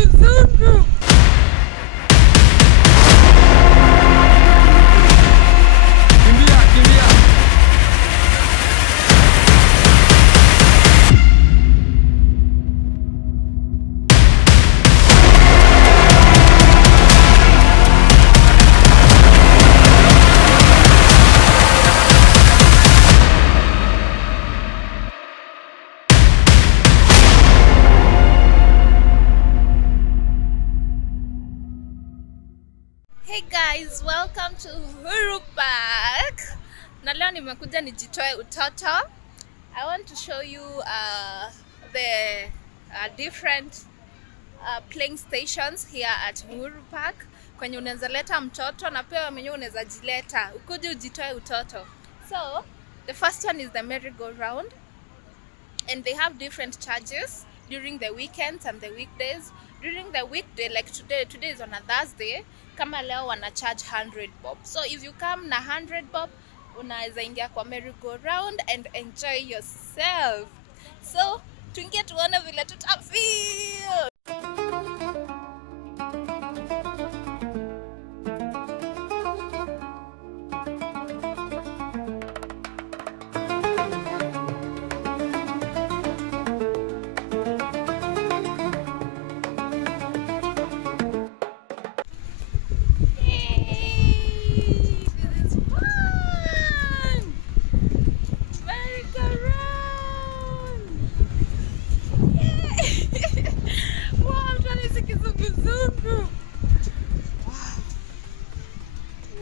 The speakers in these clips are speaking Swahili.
kizunguzungu. Kimbia, kimbia. Hey guys, welcome to Uhuru Park. Na leo nimekuja nijitoe utoto. I want to show you the different playing stations here at Uhuru Park. Kwenye unaweza leta mtoto na pia mwenyewe unaweza jileta ukuje ujitoe utoto. So, the first one is the merry-go-round, and they have different charges during the weekends and the weekdays. During the weekday, like today is on a Thursday, kama leo wana charge 100 bob. So if you come na 100 bob, unaweza ingia kwa merry-go-round and enjoy yourself. So tuingie tuone vile tutafeel.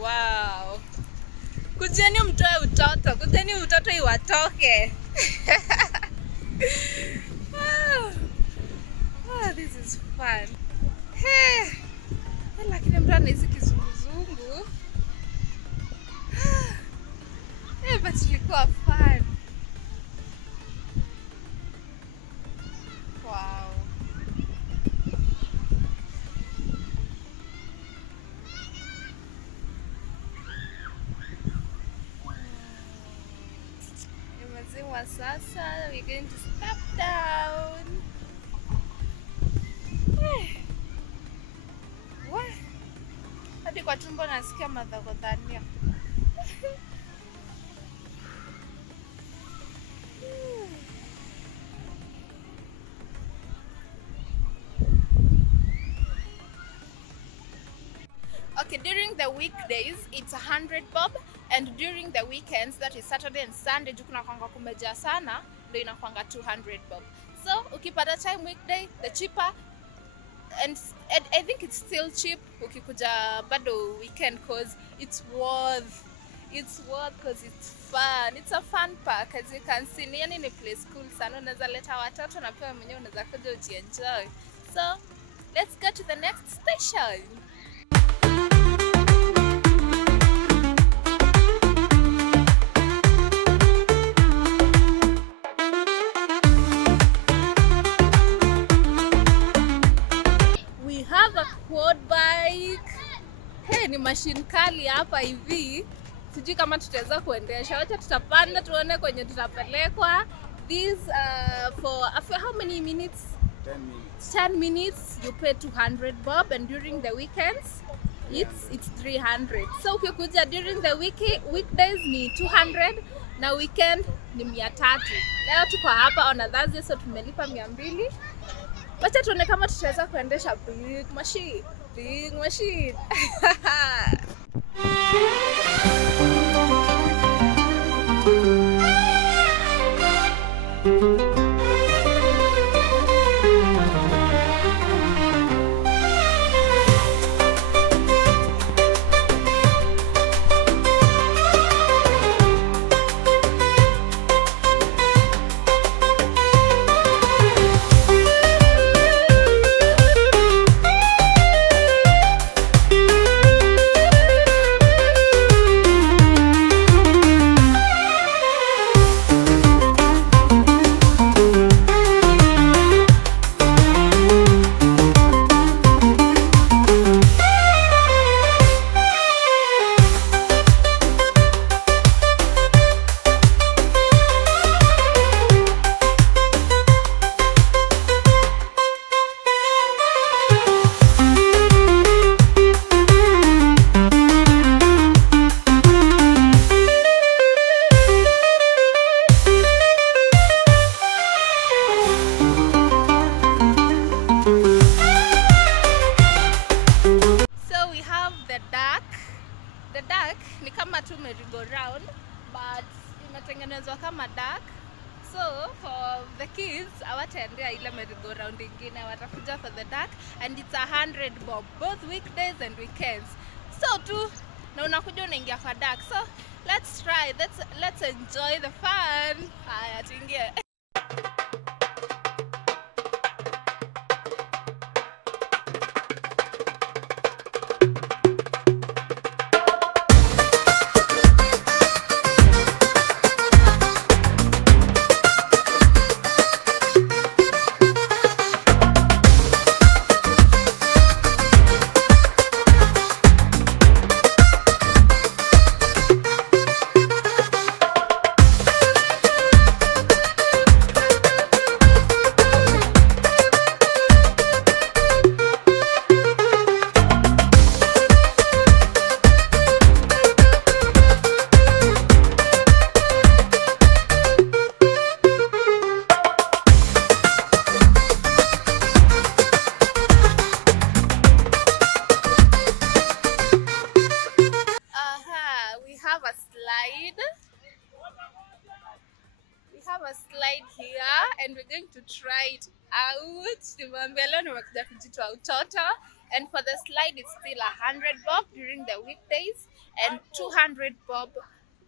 Wow. Kujeni mtoe utoto, kujeni utoto iwatoke. Oh, this is fun. Hey. Lakini mtu anahisi kizunguzungu. Hey, but ilikuwa fun. Wow. Sasa we're going to step down. Hadi kwa tumbo nasikia madhagodhania. Okay, during the weekdays it's 100 bob, and during the weekends, that is Saturday and Sunday, jukuna kwanga kumeja sana, ndio inakwanga 200 bob. So ukipata time weekday, the cheaper, and I think it's still cheap ukikuja bado weekend, cause it's worth cause it's fun. It's a fun park, as you can see. Yani ni place cool sana, unaweza leta watoto na pia mwenyewe unaweza kuja ujienjoy. So let's go to the next station. Quad bike. Hey, ni machine kali hapa hivi. Sijui kama tutaweza kuendesha. Wacha tutapanda tuone kwenye tutapelekwa. These for how many minutes? 10 minutes. 10 minutes you pay 200 bob, and during the weekends it's 300. So ukikuja during the weekdays ni 200 na weekend ni 300. Leo tuko hapa on a Thursday, so tumelipa 200. Wacha tuone kama tutaweza kuendesha big machine. Big machine. kama duck. So for the kids, hawataendea ile merry-go-round ingine, watakuja for the duck, and it's 100 bob both weekdays and weekends. So tu na unakuja unaingia kwa duck. So let's try, let's enjoy the fun. Haya tuingie. We have a slide here and we're going to try it out. And for the slide it's still 100 bob during the weekdays and 200 bob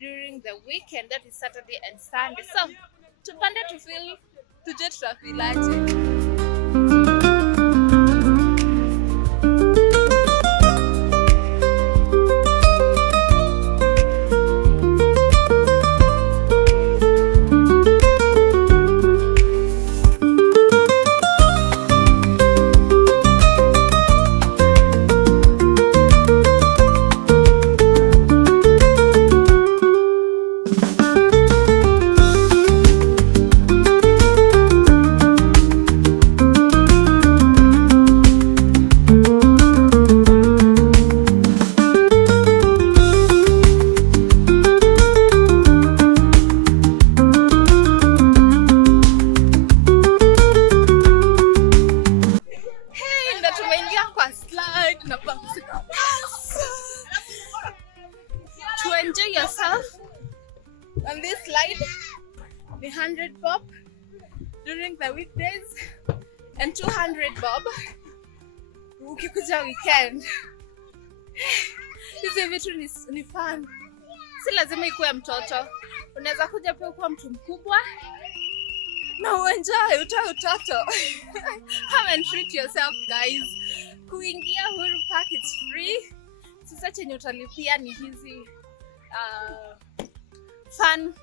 during the weekend, that is Saturday and Sunday. So tupande to feel tutafilaje. To enjoy yourself on this slide, the 100 bob during the weekdays and 200 bob ukikuja weekend. Hizi vitu ni fun. Si lazima ikuwe mtoto. Unaweza kuja pia kuwa mtu mkubwa na uenjoy utoto. Come and treat yourself guys. Kuingia Uhuru Park it's free. Sasa chenye utalipia ni hizi fun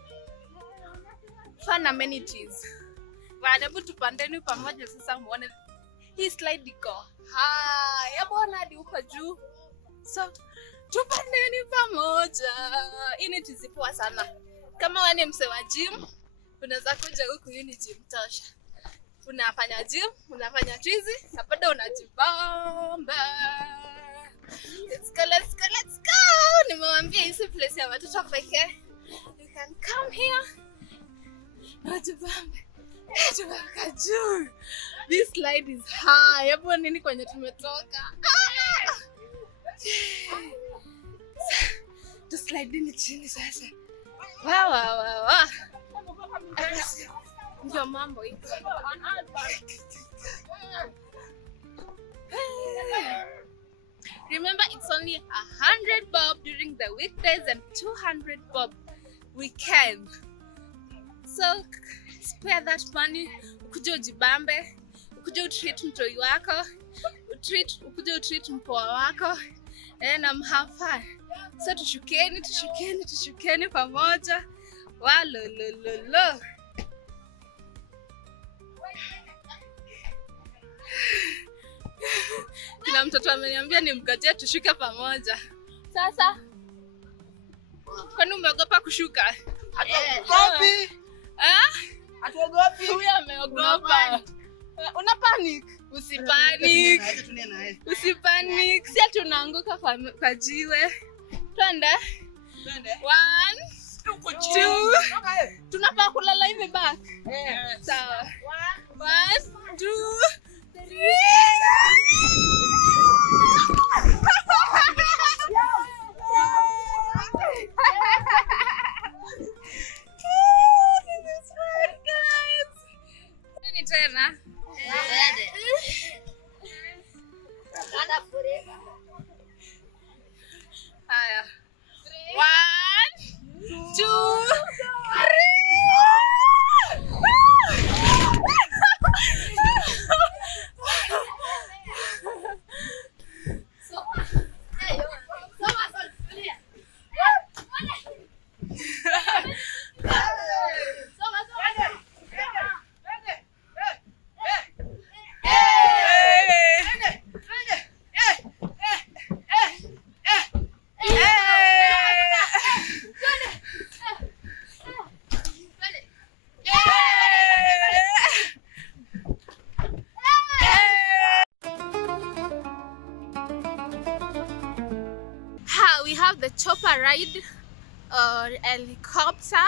amenities. Hebu tupandeni pamoja sasa muone hii slide iko. Haya bwana hadi huko juu. So tupandeni pamoja. Hii ni poa sana. Kama wewe ni msee wa gym, unaweza kuja huku, hii ni gym tosha. Unafanya gym, unafanya tizi, na bado unajibamba. Let's go. Nimewambia hii place ya watoto pekee. You can come here. Unajibamba. Tuweka juu. This slide is high. Hapo nini kwenye tumetoka. Tu slide ni chini sasa. Wow. Ndio mambo iko. Remember, it's only 100 bob during the weekdays and 200 bob weekend. So spare that money. Ukuje ujibambe, ukuje utreat mtoi wako, ukuje utreat mpoa wako, and have fun. So tushukeni pamoja. Walolololo. Kila mtoto ameniambia nimgojee tushuke pamoja. Sasa kwani umeogopa kushuka? Hatuogopi. Hatuogopi. Huyu ameogopa. Una panic? Usipanic. Si ati unaanguka kwa jiwe. Twende. 1 2 tunafaa kulala hivi back. Sawa. 1 2 3. have the chopper ride or helicopter.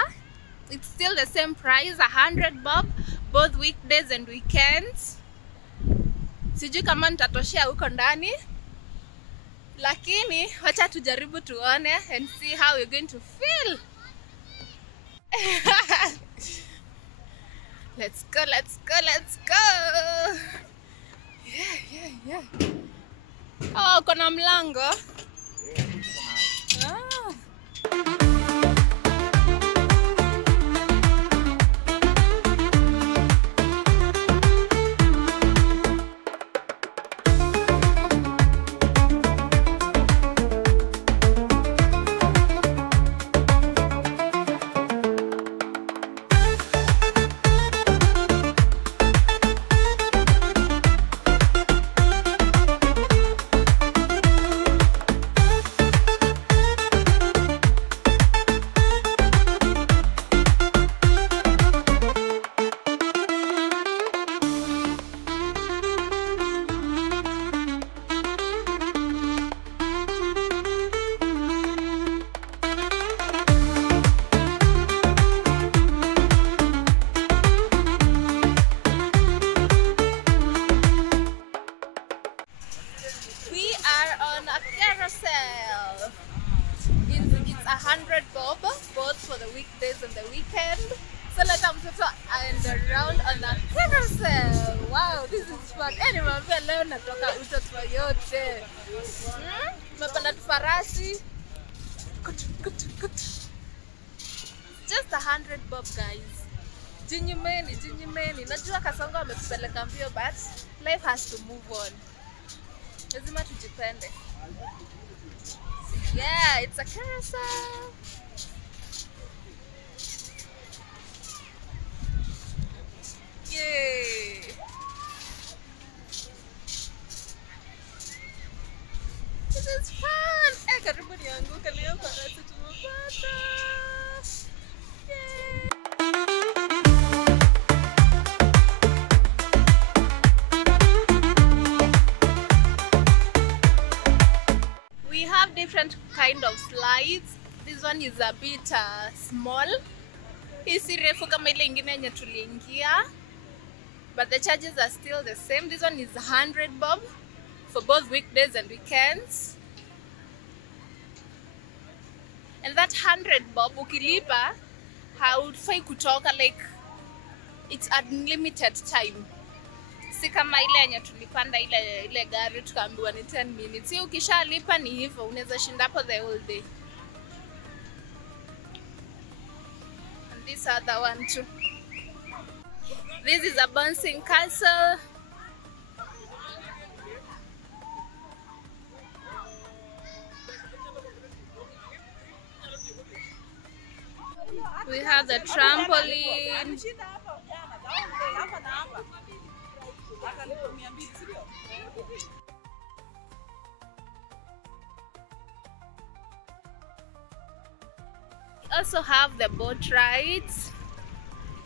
It's still the same price, 100 bob, both weekdays and weekends. Sijui kama nitatoshea huko ndani, lakini wacha tujaribu tuone and see how we're going to feel. Let's go, let's go, let's go. Yeah. Oh, kuna mlango. Ah. Carousel. It's 100 bob, both for the weekdays and the weekend. So let them and around on the carousel. Wow, this is fun. Anyway, leo natoka utoto yote. Mepanda farasi. Just 100 bob, guys. Jinyimeni. Najua Kasongo ametupeleka mbio, but life has to move on. Lazima tujipende. Yeah, it's a carousel. Yay! This is fun. Karibu nianguke leo kwa rasi tumepata. Yay! We have different kind of slides. This one is a bit small. Hii si refu kama ile ingine yenye tuliingia, but the charges are still the same. This one is 100 bob for both weekdays and weekends. And that 100 bob ukilipa haufai kutoka, like it's unlimited time. Si kama ile yenye tulipanda ile gari tukaambiwa ni 10 minutes. Hii ukishalipa ni hivyo, unaweza shinda hapo the whole day. And this other one too. This is a bouncing castle. We have the trampoline. We also have the boat rides.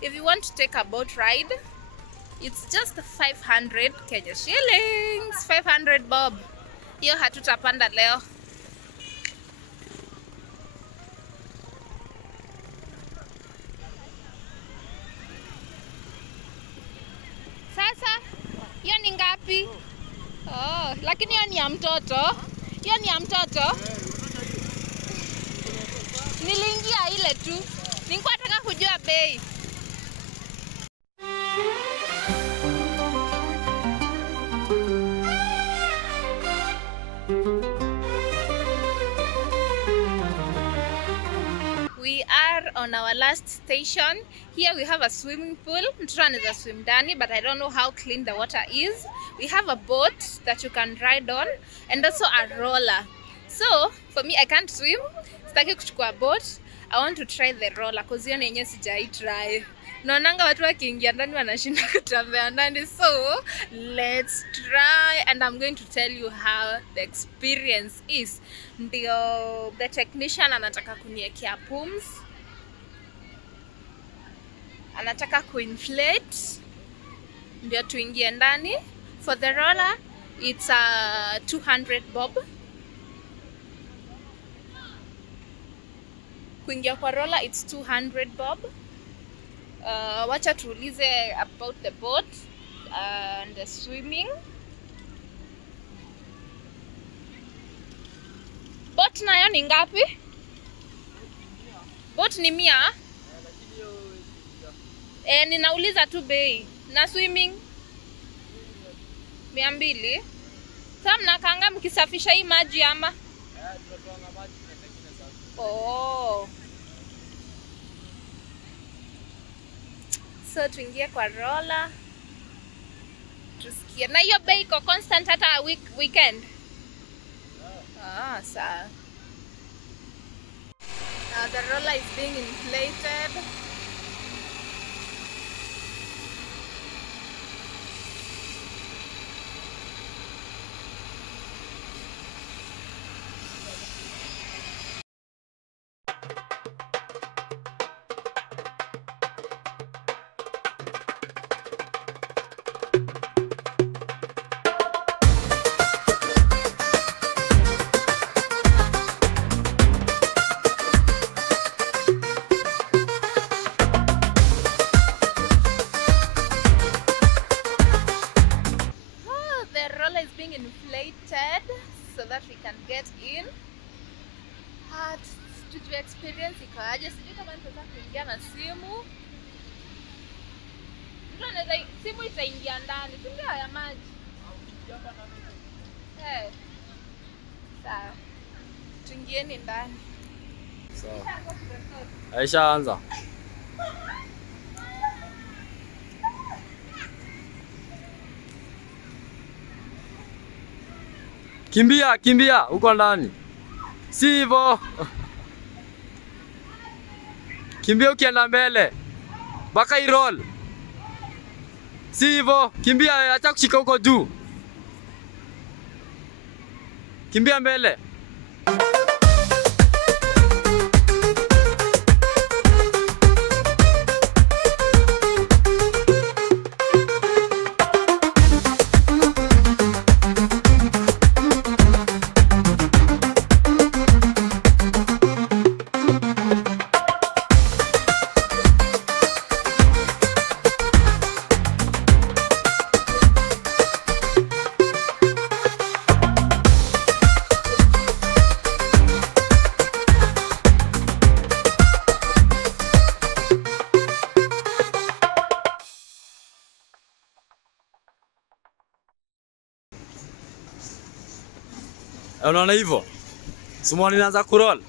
If you want to take a boat ride, it's just 500 Kenya shillings. 500 bob. Hiyo hatutapanda leo. Sasa, hiyo ni ngapi? Oh, lakini hiyo ni ya mtoto. Hiyo ni ya mtoto. Niliingia ile tu. Nilikuwa nataka kujua bei. We are on our last station. Here we have a swimming pool. Mtoto anaweza swim ndani, but I don't know how clean the water is. We have a boat that you can ride on and also a roller. So for me, I can't swim. Sitaki kuchukua boat. I want to try the roller because hiyo yenyewe sijai try. Naonanga watu wakiingia ndani wanashinda kutembea ndani. So let's try and I'm going to tell you how the experience is. Ndio the technician anataka kuniekea pumps. Anataka kuinflate ndio tuingie ndani. For the roller it's 200 bob. Kuingia kwa roller it's 200 bob. Wacha tuulize about the boat and the swimming. Boat nayo ni ngapi? Boat ni 100. Ninauliza tu bei. Na swimming 200. Sasa mnakaanga mkisafisha hii maji ama? Tunatoanga maji na tengine safi. Oh. So tuingie kwa roller. Tusikie. Na hiyo bei iko constant hata weekend? Sawa. Now the roller is being inflated. Inflated so that we can get in. Tujue experience ikaje, sijui kama nitaweza kuingia na simu. Mtu anaweza simu itaingia ndani, si ndio ya maji? Sawa. Tuingieni ndani. Sawa. Aishaanza. Kimbia huko ndani. Si hivyo. Kimbia ukienda mbele. Baka iroll. Si hivyo. Kimbia, acha kushika huko juu. Kimbia mbele. Unaona hivyo? Simoni inaanza kuroll.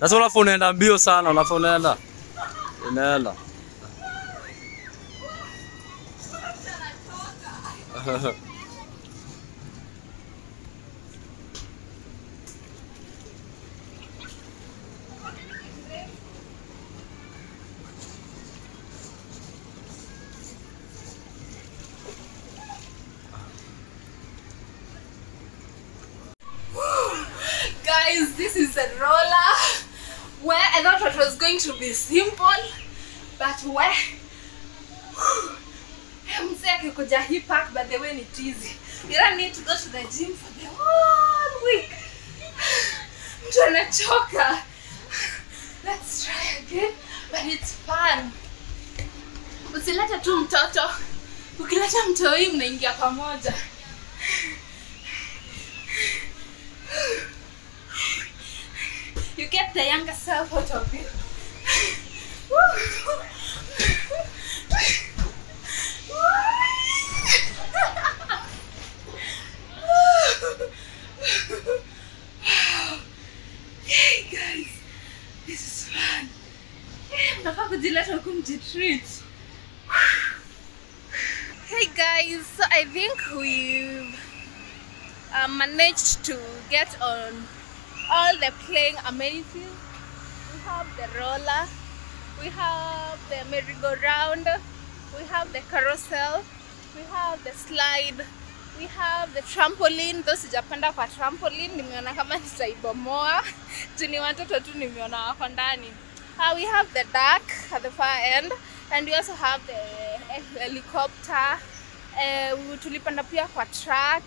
Sasa unafaa unaenda mbio sana, unafaa unaenda. Unaenda. Guys, this is a roller where I thought it was going to be simple, but where I'm saying kuja hii park, but the way it is, you don't need to go to the gym for the whole week. Mtu anachoka. Let's try again, but it's fun. Usilete tu mtoto. Ukileta mtoi mnaingia pamoja. You get the younger self out of you. Hey guys, this is fun. Mnafaa kujileta huku mjitreat. Hey guys, so I think we've managed to get on all the playing amenities. We have the roller, we have the merry-go-round, we have the carousel, we have the slide, we have the trampoline. Though sijapanda kwa trampoline, nimeona kama nitaibomoa. Juni watoto tu nimeona wako ndani. We have the duck at the far end, and we also have the helicopter. Tulipanda pia kwa track.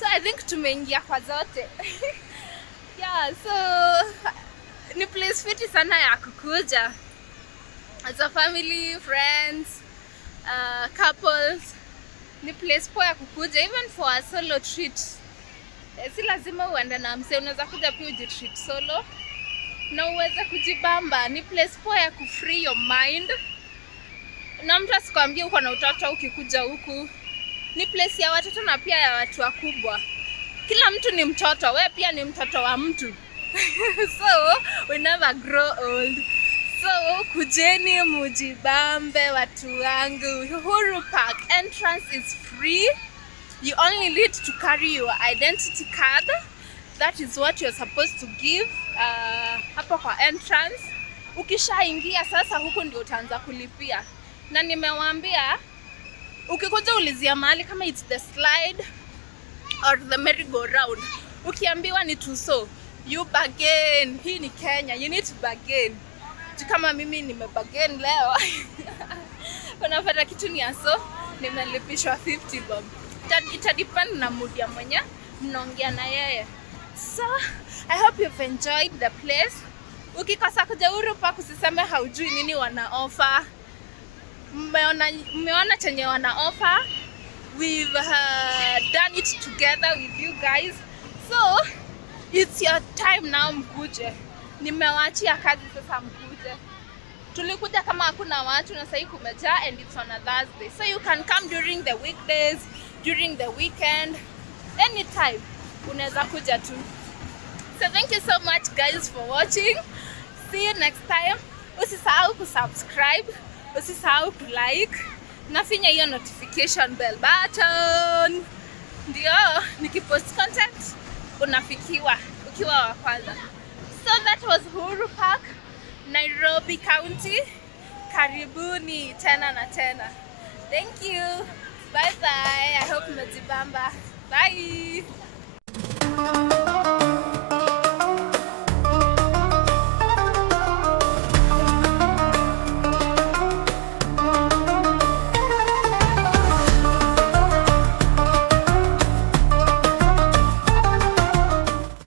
So I think tumeingia kwa zote. Yeah, so ni place fiti sana ya kukuja as a family, friends, couples. Ni place poa ya kukuja even for a solo treat. Si lazima uende na mse, unaweza kuja pia ujitreat solo na uweze kujibamba. Ni place poa ya kufree your mind. Na mtu asikwambie uko na utoto ukikuja huku. Ni place ya watoto na pia ya watu wakubwa. Kila mtu ni mtoto, wewe pia ni mtoto wa mtu. So, we never grow old. So, kujeni mujibambe watu wangu. Uhuru Park entrance is free. You only need to carry your identity card. That is what you're supposed to give hapa kwa entrance. Ukishaingia sasa huko ndio utaanza kulipia. Na nimewaambia ukikuja ulizia mahali kama it's the slide or the merry-go-round. Ukiambiwa ni tuso, you bargain. Hii ni Kenya, you need to bargain. Kama mimi nimebargain leo. Unapata kitu ni aso, nimelipishwa 50 bob. Ita depend na mood ya mwenye mnaongea na yeye. So, I hope you've enjoyed the place. Ukikosa kuja Uhuru Park usiseme haujui nini wana offer. Mmeona chenye wana offer. We've done it together with you guys. So, it's your time now mkuje. Nimewaachia kazi sasa mkuje. Tulikuja kama hakuna watu na sasa kumejaa and it's on a Thursday. So you can come during the weekdays, during the weekend, anytime. Unaweza kuja tu. So thank you so much guys for watching. See you next time. Usisahau kusubscribe, usisahau kulike, na finya hiyo notification bell button. Ndio nikipost content unafikiwa ukiwa wa kwanza. So that was Uhuru Park, Nairobi County. Karibuni tena na tena. Thank you. Bye bye. I hope mmejibamba. Bye.